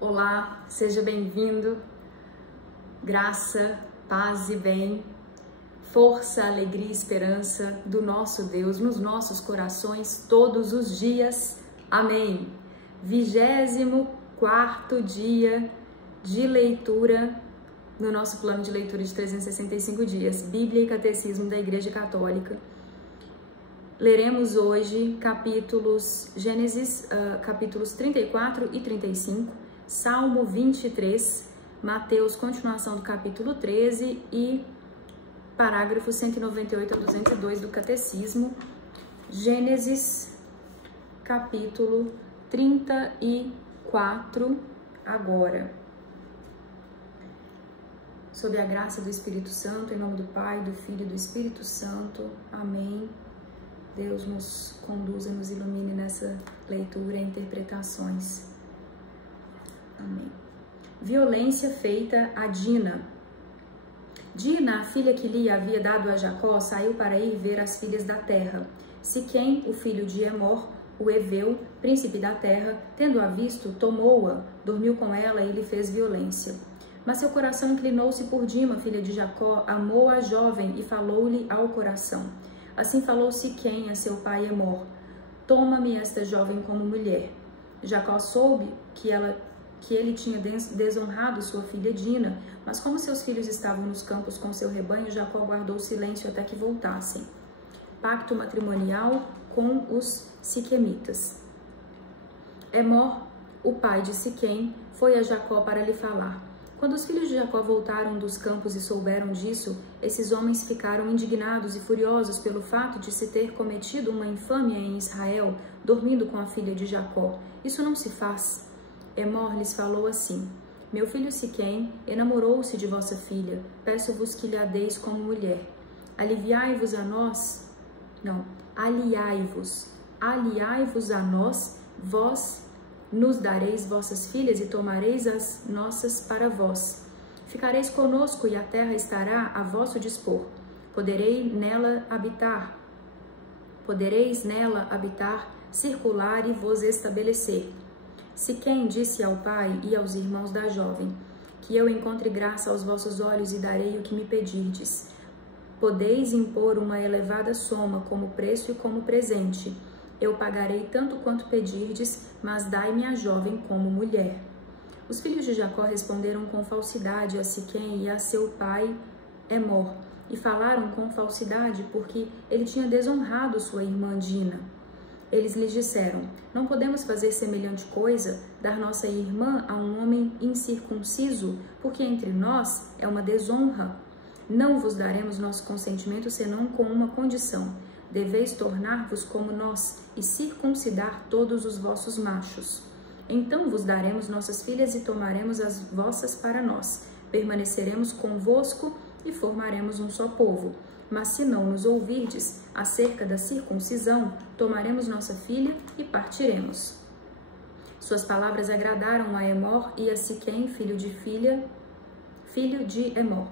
Olá, seja bem-vindo. Graça, paz e bem, força, alegria e esperança do nosso Deus nos nossos corações todos os dias. Amém. 24º dia de leitura no nosso plano de leitura de 365 dias, Bíblia e Catecismo da Igreja Católica. Leremos hoje capítulos capítulos 34 e 35, Salmo 23, Mateus, continuação do capítulo 13 e parágrafos 198 a 202 do Catecismo, Gênesis, capítulo 34, agora. Sob a graça do Espírito Santo, em nome do Pai, do Filho e do Espírito Santo. Amém. Deus nos conduza, nos ilumine nessa leitura e interpretações. Amém. Violência feita a Dina. Dina, a filha que Lia havia dado a Jacó, saiu para ir ver as filhas da terra. Siquém, o filho de Emor, o Eveu, príncipe da terra, tendo-a visto, tomou-a, dormiu com ela e lhe fez violência. Mas seu coração inclinou-se por Dina, filha de Jacó, amou a jovem e falou-lhe ao coração. Assim falou Siquém a seu pai Emor: toma-me esta jovem como mulher. Jacó soube que ele tinha desonrado sua filha Dina, mas como seus filhos estavam nos campos com seu rebanho, Jacó guardou silêncio até que voltassem. Pacto matrimonial com os siquemitas. Emor, o pai de Siquém, foi a Jacó para lhe falar. Quando os filhos de Jacó voltaram dos campos e souberam disso, esses homens ficaram indignados e furiosos pelo fato de se ter cometido uma infâmia em Israel, dormindo com a filha de Jacó. Isso não se faz. Emor lhes falou assim: meu filho Siquém enamorou-se de vossa filha, peço-vos que lhe a deis como mulher. Aliai-vos a nós, vós nos dareis vossas filhas e tomareis as nossas para vós. Ficareis conosco e a terra estará a vosso dispor. Podereis nela habitar, circular e vos estabelecer. Siquém disse ao pai e aos irmãos da jovem: que eu encontre graça aos vossos olhos e darei o que me pedirdes. Podeis impor uma elevada soma como preço e como presente. Eu pagarei tanto quanto pedirdes, mas dai-me a jovem como mulher. Os filhos de Jacó responderam com falsidade a Siquém e a seu pai Emor, e falaram com falsidade porque ele tinha desonrado sua irmã Dina. Eles lhes disseram: não podemos fazer semelhante coisa, dar nossa irmã a um homem incircunciso, porque entre nós é uma desonra. Não vos daremos nosso consentimento senão com uma condição: deveis tornar-vos como nós e circuncidar todos os vossos machos. Então vos daremos nossas filhas e tomaremos as vossas para nós. Permaneceremos convosco e formaremos um só povo. Mas se não nos ouvirdes acerca da circuncisão, tomaremos nossa filha e partiremos. Suas palavras agradaram a Emor e a Siquém, filho de Emor.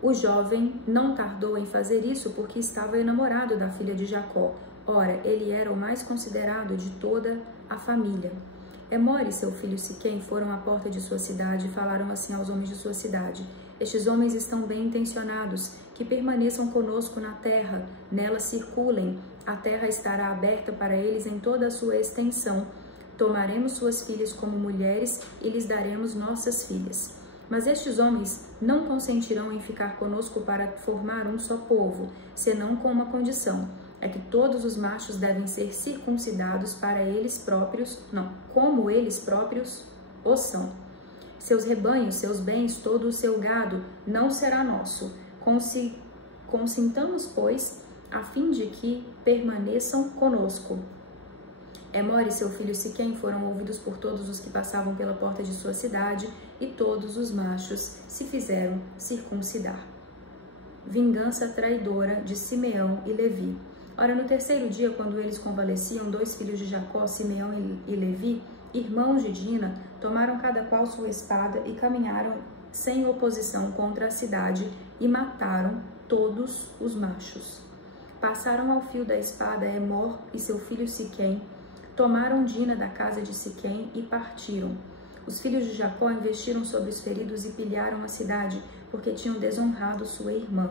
O jovem não tardou em fazer isso porque estava enamorado da filha de Jacó. Ora, ele era o mais considerado de toda a família. Emor e seu filho Siquém foram à porta de sua cidade e falaram assim aos homens de sua cidade: estes homens estão bem intencionados, que permaneçam conosco na terra, nela circulem, a terra estará aberta para eles em toda a sua extensão. Tomaremos suas filhas como mulheres e lhes daremos nossas filhas. Mas estes homens não consentirão em ficar conosco para formar um só povo, senão com uma condição: é que todos os machos devem ser circuncidados para eles próprios, como eles próprios o são. Seus rebanhos, seus bens, todo o seu gado não será nosso. Consintamos, pois, a fim de que permaneçam conosco. Emor e seu filho Siquém foram ouvidos por todos os que passavam pela porta de sua cidade, e todos os machos se fizeram circuncidar. Vingança traidora de Simeão e Levi. Ora, no terceiro dia, quando eles convalesciam, dois filhos de Jacó, Simeão e Levi, irmãos de Dina, tomaram cada qual sua espada e caminharam sem oposição contra a cidade e mataram todos os machos. Passaram ao fio da espada Emor e seu filho Siquém, tomaram Dina da casa de Siquém e partiram. Os filhos de Jacó investiram sobre os feridos e pilharam a cidade, porque tinham desonrado sua irmã.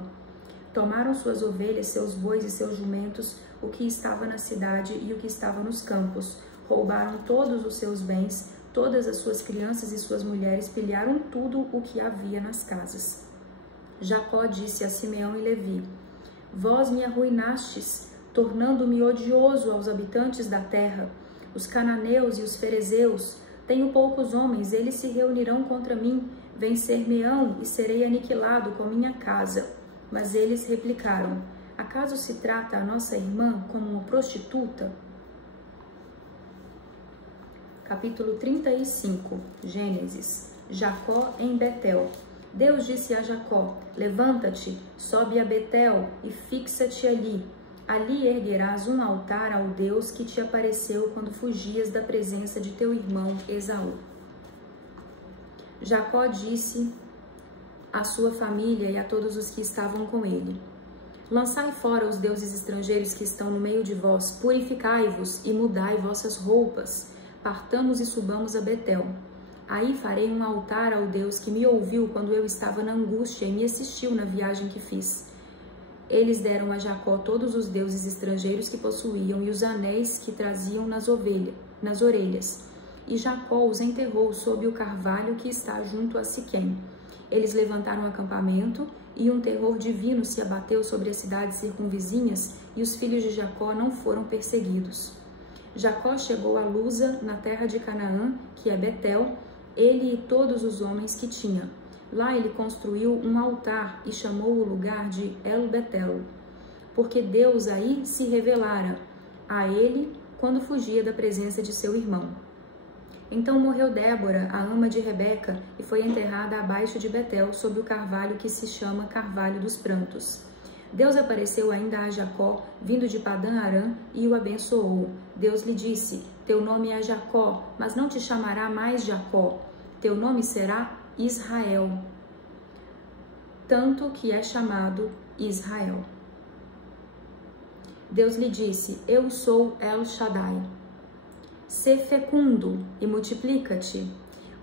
Tomaram suas ovelhas, seus bois e seus jumentos, o que estava na cidade e o que estava nos campos. Roubaram todos os seus bens, todas as suas crianças e suas mulheres, pilharam tudo o que havia nas casas. Jacó disse a Simeão e Levi: Vós me arruinastes, tornando-me odioso aos habitantes da terra. Os cananeus e os ferezeus, tenho poucos homens, eles se reunirão contra mim. Vencer-me-ão e serei aniquilado com minha casa. Mas eles replicaram: Acaso se trata a nossa irmã como uma prostituta? Capítulo 35, Gênesis. Jacó em Betel. Deus disse a Jacó: Levanta-te, sobe a Betel e fixa-te ali. Ali erguerás um altar ao Deus que te apareceu quando fugias da presença de teu irmão Esaú. Jacó disse à sua família e a todos os que estavam com ele: Lançai fora os deuses estrangeiros que estão no meio de vós, purificai-vos e mudai vossas roupas. Partamos e subamos a Betel. Aí farei um altar ao Deus que me ouviu quando eu estava na angústia e me assistiu na viagem que fiz. Eles deram a Jacó todos os deuses estrangeiros que possuíam e os anéis que traziam nas orelhas. E Jacó os enterrou sob o carvalho que está junto a Siquém. Eles levantaram um acampamento e um terror divino se abateu sobre as cidades circunvizinhas e os filhos de Jacó não foram perseguidos. Jacó chegou a Luza, na terra de Canaã, que é Betel, ele e todos os homens que tinha. Lá ele construiu um altar e chamou o lugar de El-Betel, porque Deus aí se revelara a ele quando fugia da presença de seu irmão. Então morreu Débora, a ama de Rebeca, e foi enterrada abaixo de Betel, sob o carvalho que se chama Carvalho dos Prantos. Deus apareceu ainda a Jacó, vindo de Padã-Arã, e o abençoou. Deus lhe disse: Teu nome é Jacó, mas não te chamará mais Jacó. Teu nome será Israel, tanto que é chamado Israel. Deus lhe disse: Eu sou El Shaddai. Sê fecundo e multiplica-te.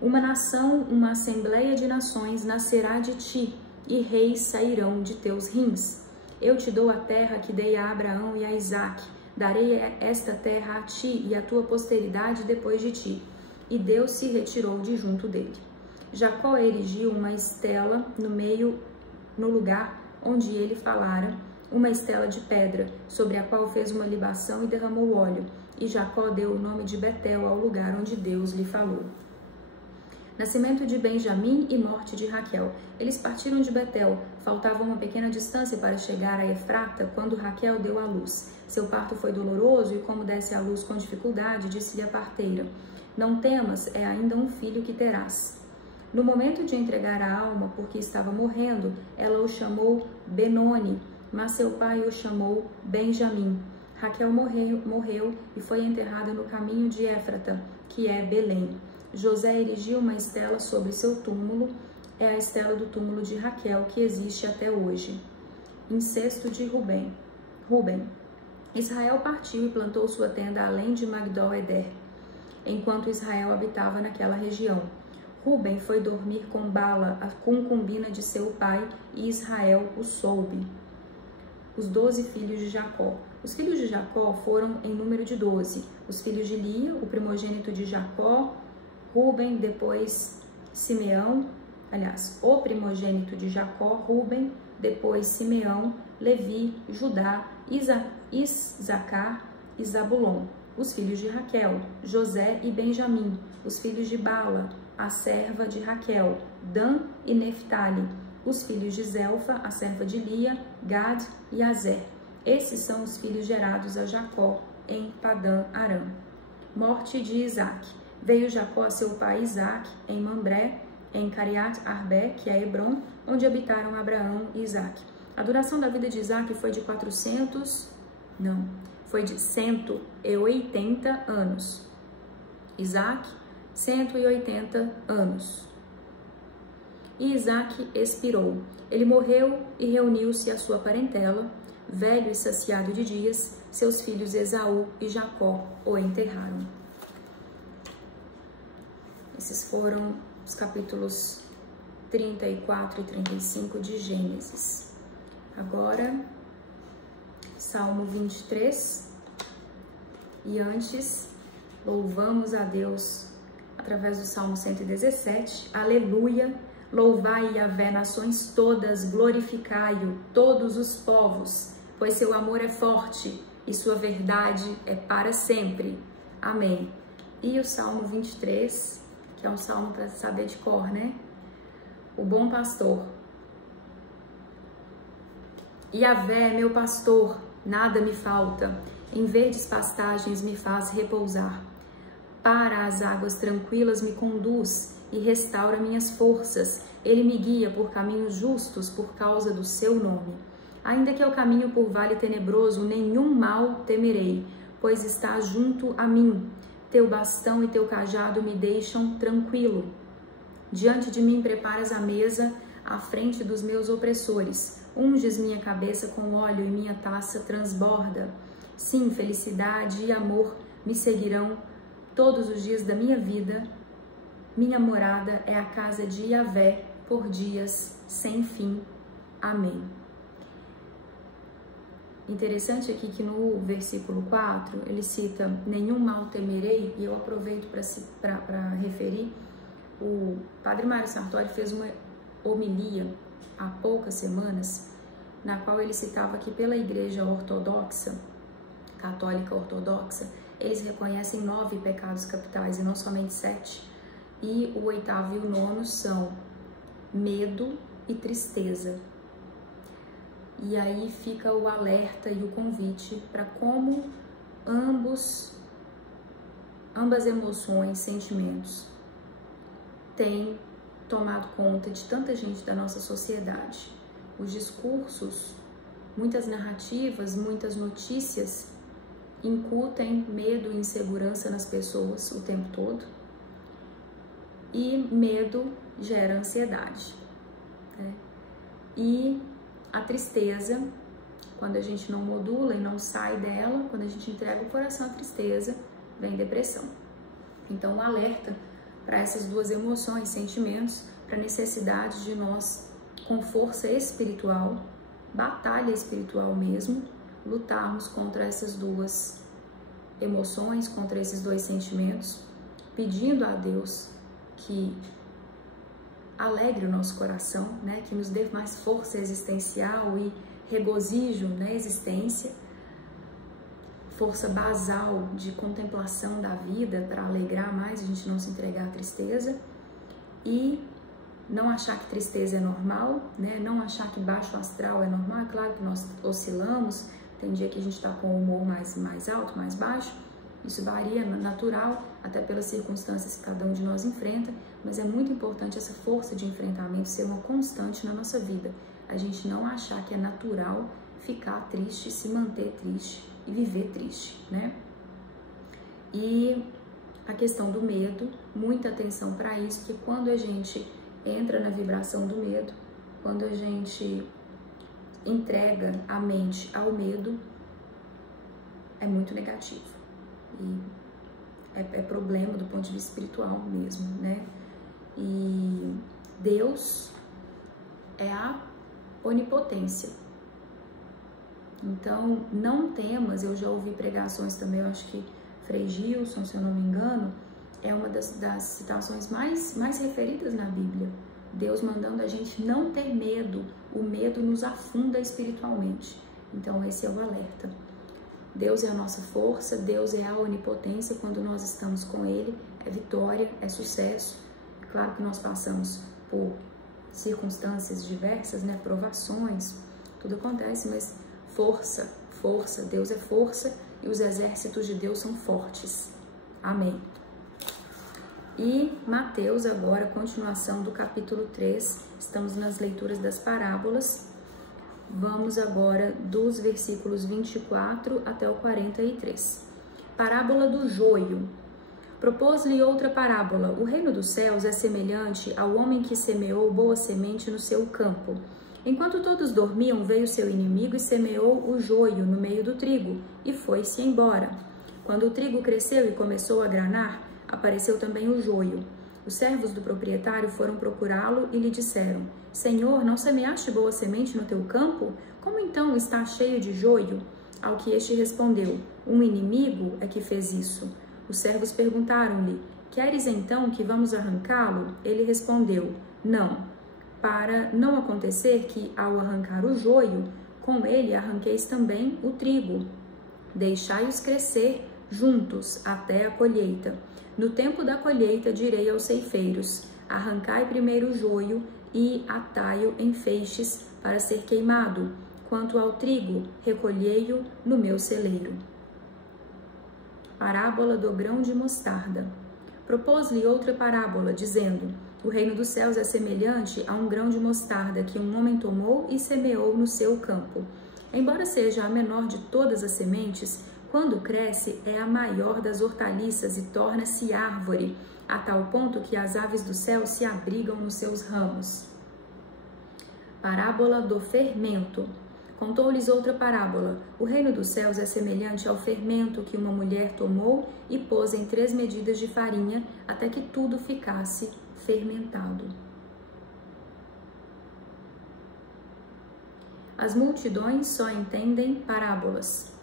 Uma nação, uma assembleia de nações nascerá de ti, e reis sairão de teus rins. Eu te dou a terra que dei a Abraão e a Isaque. Darei esta terra a ti e à tua posteridade depois de ti. E Deus se retirou de junto dele. Jacó erigiu uma estela no lugar onde ele falara, uma estela de pedra, sobre a qual fez uma libação e derramou óleo. E Jacó deu o nome de Betel ao lugar onde Deus lhe falou. Nascimento de Benjamim e morte de Raquel. Eles partiram de Betel. Faltava uma pequena distância para chegar a Efrata quando Raquel deu à luz. Seu parto foi doloroso e, como desse à luz com dificuldade, disse-lhe a parteira: Não temas, é ainda um filho que terás. No momento de entregar a alma, porque estava morrendo, ela o chamou Benoni, mas seu pai o chamou Benjamim. Raquel morreu e foi enterrada no caminho de Éfrata, que é Belém. José erigiu uma estela sobre seu túmulo, é a estela do túmulo de Raquel, que existe até hoje. Incesto de Rubem. Israel partiu e plantou sua tenda além de Magdol-Eder, enquanto Israel habitava naquela região. Rubem foi dormir com Bala, a concubina de seu pai, e Israel o soube. Os 12 filhos de Jacó. Os filhos de Jacó foram em número de 12. Os filhos de Lia, o primogênito de Jacó, Rubem, depois Simeão, o primogênito de Jacó, Rubem, depois Simeão, Levi, Judá, Isacar e Zabulon. Os filhos de Raquel, José e Benjamim. Os filhos de Bala, a serva de Raquel, Dan e Neftali. Os filhos de Zelfa, a serva de Lia, Gad e Azer. Esses são os filhos gerados a Jacó em Padã-Arã. Morte de Isaque. Veio Jacó a seu pai Isaque em Mambré, em Cariat Arbé, que é Hebron, onde habitaram Abraão e Isaque. A duração da vida de Isaque foi de 180 anos. Isaque, 180 anos. E Isaque expirou. Ele morreu e reuniu-se à sua parentela, velho e saciado de dias. Seus filhos Esaú e Jacó o enterraram. Esses foram os capítulos 34 e 35 de Gênesis. Agora, Salmo 23. E antes, louvamos a Deus através do Salmo 117. Aleluia! Louvai Yahvé, nações todas, glorificai-o, todos os povos, pois seu amor é forte e sua verdade é para sempre. Amém. E o Salmo 23, que é um salmo para saber de cor, né? O bom pastor. Yahvé, meu pastor, nada me falta. Em verdes pastagens me faz repousar. Para as águas tranquilas me conduz e restaura minhas forças. Ele me guia por caminhos justos por causa do seu nome. Ainda que eu caminho por vale tenebroso, nenhum mal temerei, pois está junto a mim. Teu bastão e teu cajado me deixam tranquilo. Diante de mim preparas a mesa à frente dos meus opressores. Unges minha cabeça com óleo e minha taça transborda. Sim, felicidade e amor me seguirão todos os dias da minha vida. Minha morada é a casa de Yahvé por dias sem fim. Amém. Interessante aqui que no versículo 4 ele cita nenhum mal temerei, e eu aproveito para referir. O Padre Mário Sartori fez uma homilia há poucas semanas, na qual ele citava que pela Igreja Ortodoxa, Católica Ortodoxa, eles reconhecem 9 pecados capitais e não somente 7. E o 8º e o 9º são medo e tristeza. E aí fica o alerta e o convite para como ambas emoções, sentimentos, têm tomado conta de tanta gente da nossa sociedade. Os discursos, muitas narrativas, muitas notícias incutem medo e insegurança nas pessoas o tempo todo. E medo gera ansiedade, né? E a tristeza, quando a gente não modula e não sai dela, quando a gente entrega o coração à tristeza, vem depressão. Então, um alerta para essas duas emoções, sentimentos, para a necessidade de nós, com força espiritual, batalha espiritual mesmo, lutarmos contra essas duas emoções, contra esses dois sentimentos, pedindo a Deus que alegre o nosso coração, né? Que nos dê mais força existencial e regozijo na existência, força basal de contemplação da vida para alegrar mais, a gente não se entregar à tristeza e não achar que tristeza é normal, né? Não achar que baixo astral é normal. É claro que nós oscilamos, tem dia que a gente está com o humor mais alto, mais baixo, isso varia, natural, até pelas circunstâncias que cada um de nós enfrenta, mas é muito importante essa força de enfrentamento ser uma constante na nossa vida. A gente não achar que é natural ficar triste, se manter triste e viver triste, né? E a questão do medo, muita atenção para isso, que quando a gente entra na vibração do medo, quando a gente entrega a mente ao medo, é muito negativo. E é problema do ponto de vista espiritual mesmo, né? E Deus é a onipotência. Então, não temas, eu já ouvi pregações também, eu acho que Frei Gilson, se eu não me engano, é uma das citações mais referidas na Bíblia. Deus mandando a gente não ter medo, o medo nos afunda espiritualmente. Então, esse é o alerta. Deus é a nossa força, Deus é a onipotência, quando nós estamos com Ele, é vitória, é sucesso. Claro que nós passamos por circunstâncias diversas, né, provações, tudo acontece, mas força, Deus é força e os exércitos de Deus são fortes. Amém. E Mateus agora, continuação do capítulo 3, estamos nas leituras das parábolas. Vamos agora dos versículos 24 até o 43. Parábola do joio. Propôs-lhe outra parábola. O reino dos céus é semelhante ao homem que semeou boa semente no seu campo. Enquanto todos dormiam, veio seu inimigo e semeou o joio no meio do trigo, e foi-se embora. Quando o trigo cresceu e começou a granar, apareceu também o joio. Os servos do proprietário foram procurá-lo e lhe disseram: Senhor, não semeaste boa semente no teu campo? Como então está cheio de joio? Ao que este respondeu: Um inimigo é que fez isso. Os servos perguntaram-lhe: Queres então que vamos arrancá-lo? Ele respondeu: Não, para não acontecer que, ao arrancar o joio, com ele arranqueis também o trigo. Deixai-os crescer juntos até a colheita. No tempo da colheita direi aos ceifeiros: Arrancai primeiro o joio e atai-o em feixes para ser queimado. Quanto ao trigo, recolhei-o no meu celeiro. Parábola do grão de mostarda. Propôs-lhe outra parábola, dizendo: O reino dos céus é semelhante a um grão de mostarda que um homem tomou e semeou no seu campo. Embora seja a menor de todas as sementes, quando cresce é a maior das hortaliças e torna-se árvore, a tal ponto que as aves do céu se abrigam nos seus ramos. Parábola do fermento. Contou-lhes outra parábola. O reino dos céus é semelhante ao fermento que uma mulher tomou e pôs em 3 medidas de farinha, até que tudo ficasse fermentado. As multidões só entendem parábolas.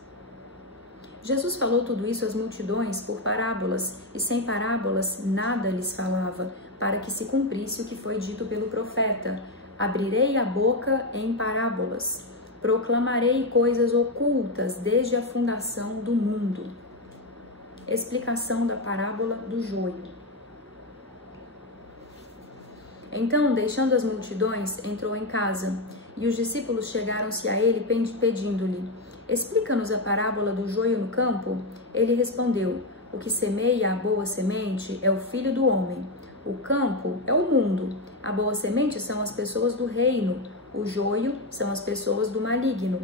Jesus falou tudo isso às multidões por parábolas, e sem parábolas nada lhes falava, para que se cumprisse o que foi dito pelo profeta: Abrirei a boca em parábolas, proclamarei coisas ocultas desde a fundação do mundo. Explicação da parábola do joio. Então, deixando as multidões, entrou em casa, e os discípulos chegaram-se a ele pedindo-lhe: Explica-nos a parábola do joio no campo. Ele respondeu: O que semeia a boa semente é o Filho do Homem. O campo é o mundo. A boa semente são as pessoas do reino. O joio são as pessoas do maligno.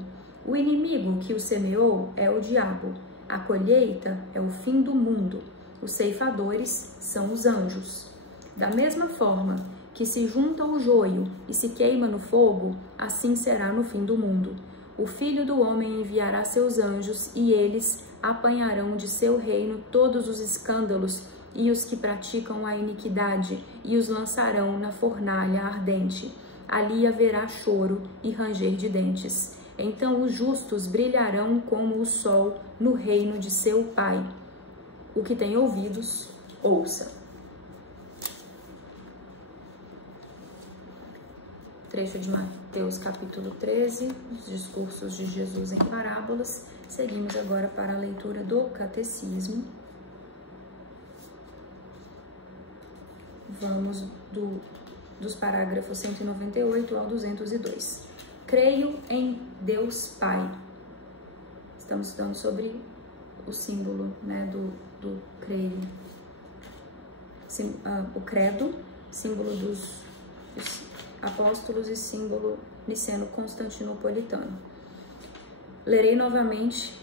O inimigo que o semeou é o diabo. A colheita é o fim do mundo. Os ceifadores são os anjos. Da mesma forma que se junta o joio e se queima no fogo, assim será no fim do mundo. O Filho do Homem enviará seus anjos e eles apanharão de seu reino todos os escândalos e os que praticam a iniquidade e os lançarão na fornalha ardente. Ali haverá choro e ranger de dentes. Então os justos brilharão como o sol no reino de seu Pai. O que tem ouvidos, ouça. Trecho de Mateus capítulo 13, os discursos de Jesus em parábolas. Seguimos agora para a leitura do Catecismo. Vamos dos parágrafos 198 ao 202. Creio em Deus Pai. Estamos estudando sobre o símbolo, né, do creio. O credo, símbolo dos apóstolos e símbolo niceno-constantinopolitano. Lerei novamente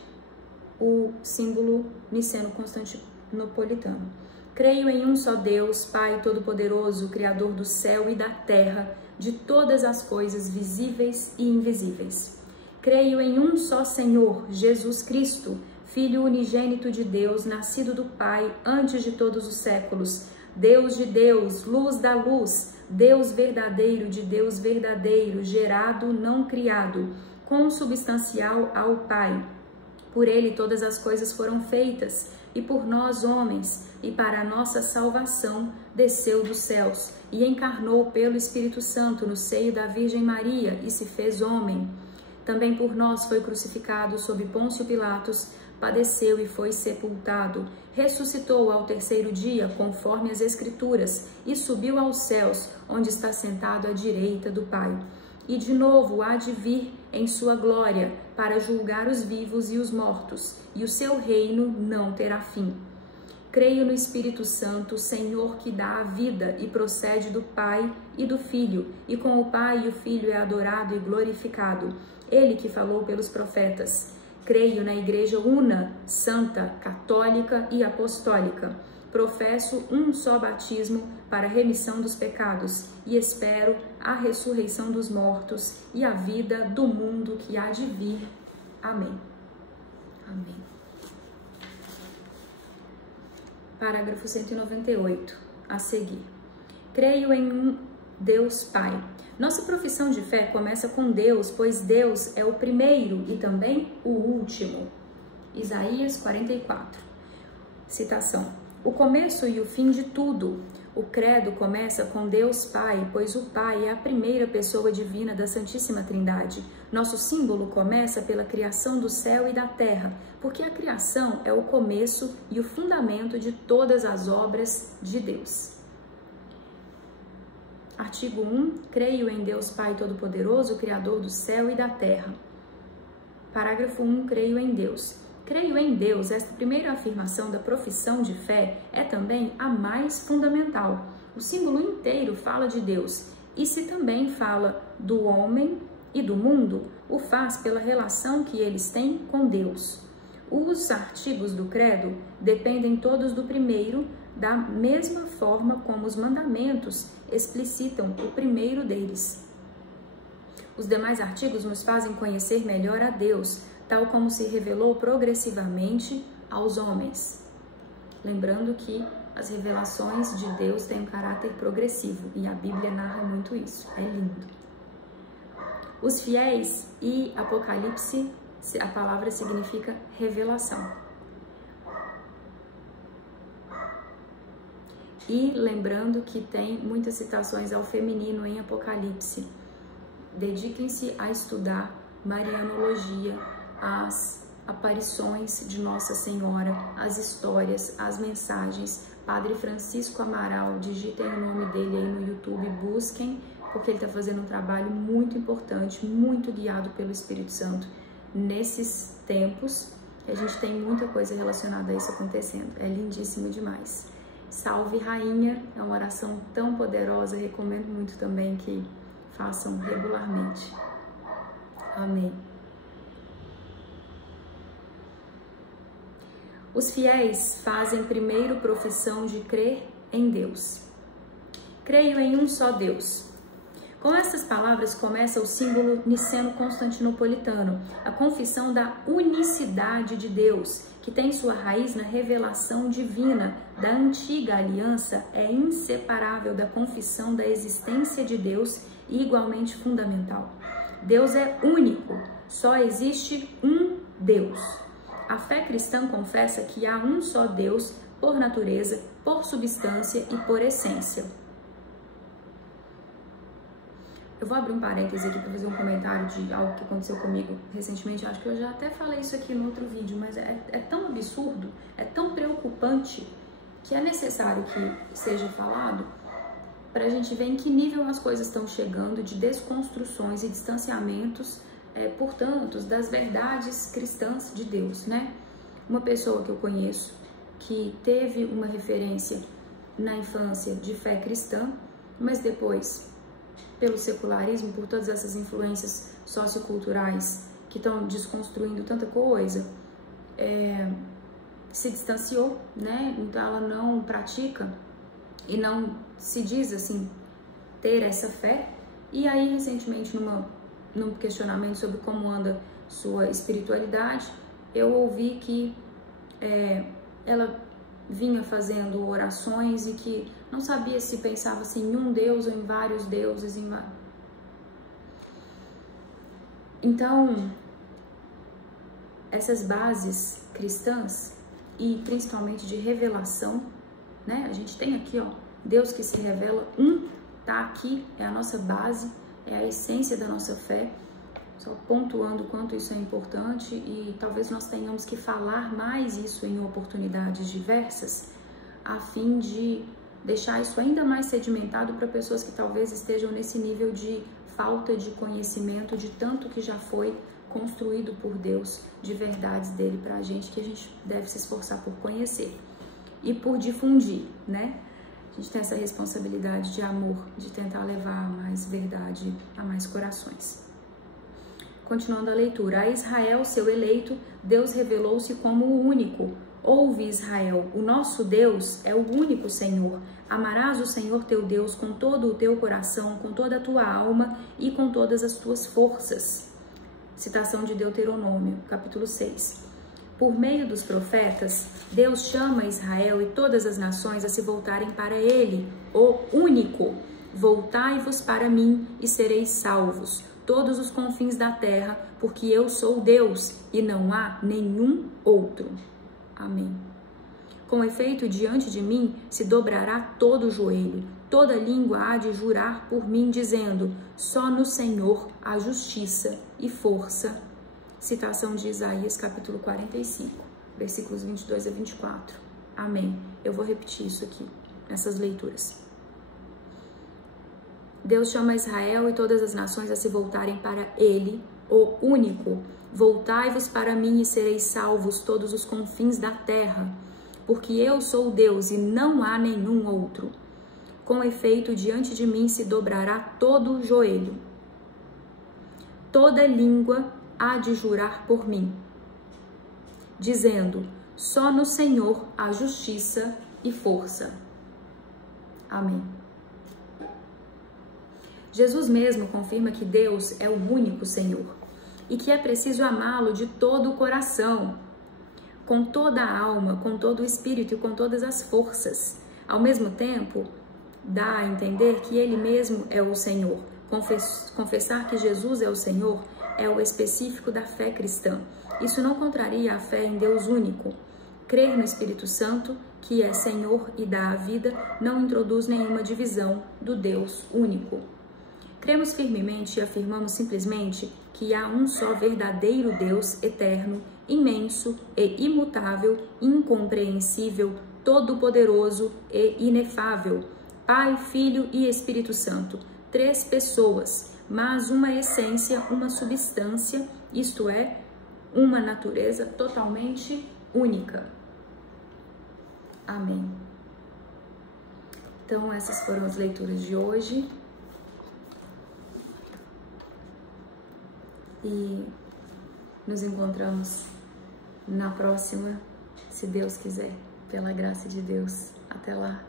o símbolo niceno-constantinopolitano. Creio em um só Deus, Pai Todo-Poderoso, Criador do céu e da terra, de todas as coisas visíveis e invisíveis. Creio em um só Senhor, Jesus Cristo, Filho unigênito de Deus, nascido do Pai antes de todos os séculos, Deus de Deus, luz da luz, Deus verdadeiro de Deus verdadeiro, gerado, não criado, consubstancial ao Pai. Por ele todas as coisas foram feitas, e por nós homens, e para a nossa salvação, desceu dos céus, e encarnou pelo Espírito Santo no seio da Virgem Maria, e se fez homem. Também por nós foi crucificado sob Pôncio Pilatos, padeceu e foi sepultado, ressuscitou ao 3º dia, conforme as Escrituras, e subiu aos céus, onde está sentado à direita do Pai. E de novo há de vir em sua glória, para julgar os vivos e os mortos, e o seu reino não terá fim. Creio no Espírito Santo, Senhor que dá a vida e procede do Pai e do Filho, e com o Pai e o Filho é adorado e glorificado, ele que falou pelos profetas. Creio na Igreja una, santa, católica e apostólica. Professo um só batismo para a remissão dos pecados e espero a ressurreição dos mortos e a vida do mundo que há de vir. Amém. Amém. Parágrafo 198. a seguir. Creio em um Deus Pai. Nossa profissão de fé começa com Deus, pois Deus é o primeiro e também o último. Isaías 44. Citação. O começo e o fim de tudo. O credo começa com Deus Pai, pois o Pai é a primeira pessoa divina da Santíssima Trindade. Nosso símbolo começa pela criação do céu e da terra, porque a criação é o começo e o fundamento de todas as obras de Deus. Artigo 1. Creio em Deus Pai Todo-Poderoso, Criador do céu e da terra. Parágrafo 1. Creio em Deus. Creio em Deus, esta primeira afirmação da profissão de fé é também a mais fundamental. O símbolo inteiro fala de Deus, e se também fala do homem e do mundo, o faz pela relação que eles têm com Deus. Os artigos do credo dependem todos do primeiro, da mesma forma como os mandamentos explicitam o primeiro deles. Os demais artigos nos fazem conhecer melhor a Deus, tal como se revelou progressivamente aos homens. Lembrando que as revelações de Deus têm um caráter progressivo, e a Bíblia narra muito isso, é lindo. Os fiéis e Apocalipse, a palavra significa revelação. E lembrando que tem muitas citações ao feminino em Apocalipse. Dediquem-se a estudar Marianologia, as aparições de Nossa Senhora, as histórias, as mensagens. Padre Francisco Amaral, digitem o nome dele aí no YouTube, busquem, porque ele está fazendo um trabalho muito importante, muito guiado pelo Espírito Santo. Nesses tempos, a gente tem muita coisa relacionada a isso acontecendo, é lindíssimo demais. Salve Rainha, é uma oração tão poderosa, recomendo muito também que façam regularmente. Amém. Os fiéis fazem primeiro profissão de crer em Deus. Creio em um só Deus. Com essas palavras começa o símbolo niceno-constantinopolitano, a confissão da unicidade de Deus, que tem sua raiz na revelação divina da antiga aliança, é inseparável da confissão da existência de Deus e igualmente fundamental. Deus é único, só existe um Deus. A fé cristã confessa que há um só Deus por natureza, por substância e por essência. Eu vou abrir um parêntese aqui para fazer um comentário de algo que aconteceu comigo recentemente. Acho que eu já até falei isso aqui no outro vídeo, mas é tão absurdo, é tão preocupante que é necessário que seja falado para a gente ver em que nível as coisas estão chegando de desconstruções e distanciamentos, portanto, das verdades cristãs de Deus, né? Uma pessoa que eu conheço que teve uma referência na infância de fé cristã, mas depois, pelo secularismo, por todas essas influências socioculturais que estão desconstruindo tanta coisa, se distanciou, né? Então ela não pratica e não se diz assim ter essa fé. E aí recentemente num questionamento sobre como anda sua espiritualidade, eu ouvi que ela vinha fazendo orações e que não sabia se pensava assim, em um Deus ou em vários deuses. Então, essas bases cristãs e principalmente de revelação, né? A gente tem aqui, ó, Deus que se revela, tá aqui, é a nossa base, é a essência da nossa fé. Só pontuando o quanto isso é importante, e talvez nós tenhamos que falar mais isso em oportunidades diversas, a fim de deixar isso ainda mais sedimentado para pessoas que talvez estejam nesse nível de falta de conhecimento de tanto que já foi construído por Deus, de verdades dele para a gente, que a gente deve se esforçar por conhecer e por difundir, né? A gente tem essa responsabilidade de amor, de tentar levar mais verdade a mais corações. Continuando a leitura, a Israel, seu eleito, Deus revelou-se como o único. Ouve, Israel, o nosso Deus é o único Senhor. Amarás o Senhor teu Deus com todo o teu coração, com toda a tua alma e com todas as tuas forças. Citação de Deuteronômio, capítulo 6. Por meio dos profetas, Deus chama Israel e todas as nações a se voltarem para Ele, o único. Voltai-vos para mim e sereis salvos, todos os confins da terra, porque eu sou Deus e não há nenhum outro. Amém. Com efeito, diante de mim se dobrará todo o joelho, toda língua há de jurar por mim, dizendo: só no Senhor há justiça e força. Citação de Isaías, capítulo 45, versículos 22 a 24. Amém. Eu vou repetir isso aqui, nessas leituras. Deus chama Israel e todas as nações a se voltarem para Ele, o único. Voltai-vos para mim e sereis salvos, todos os confins da terra, porque eu sou Deus e não há nenhum outro. Com efeito, diante de mim se dobrará todo o joelho. Toda língua há de jurar por mim, dizendo: só no Senhor há justiça e força. Amém. Jesus mesmo confirma que Deus é o único Senhor e que é preciso amá-lo de todo o coração, com toda a alma, com todo o espírito e com todas as forças. Ao mesmo tempo, dá a entender que Ele mesmo é o Senhor. Confessar que Jesus é o Senhor é o específico da fé cristã. Isso não contraria a fé em Deus único. Crer no Espírito Santo, que é Senhor e dá a vida, não introduz nenhuma divisão do Deus único. Cremos firmemente e afirmamos simplesmente que há um só verdadeiro Deus eterno, imenso e imutável, incompreensível, todo-poderoso e inefável, Pai, Filho e Espírito Santo, 3 pessoas, mas uma essência, uma substância, isto é, uma natureza totalmente única. Amém. Então, essas foram as leituras de hoje. E nos encontramos na próxima, se Deus quiser, pela graça de Deus. Até lá.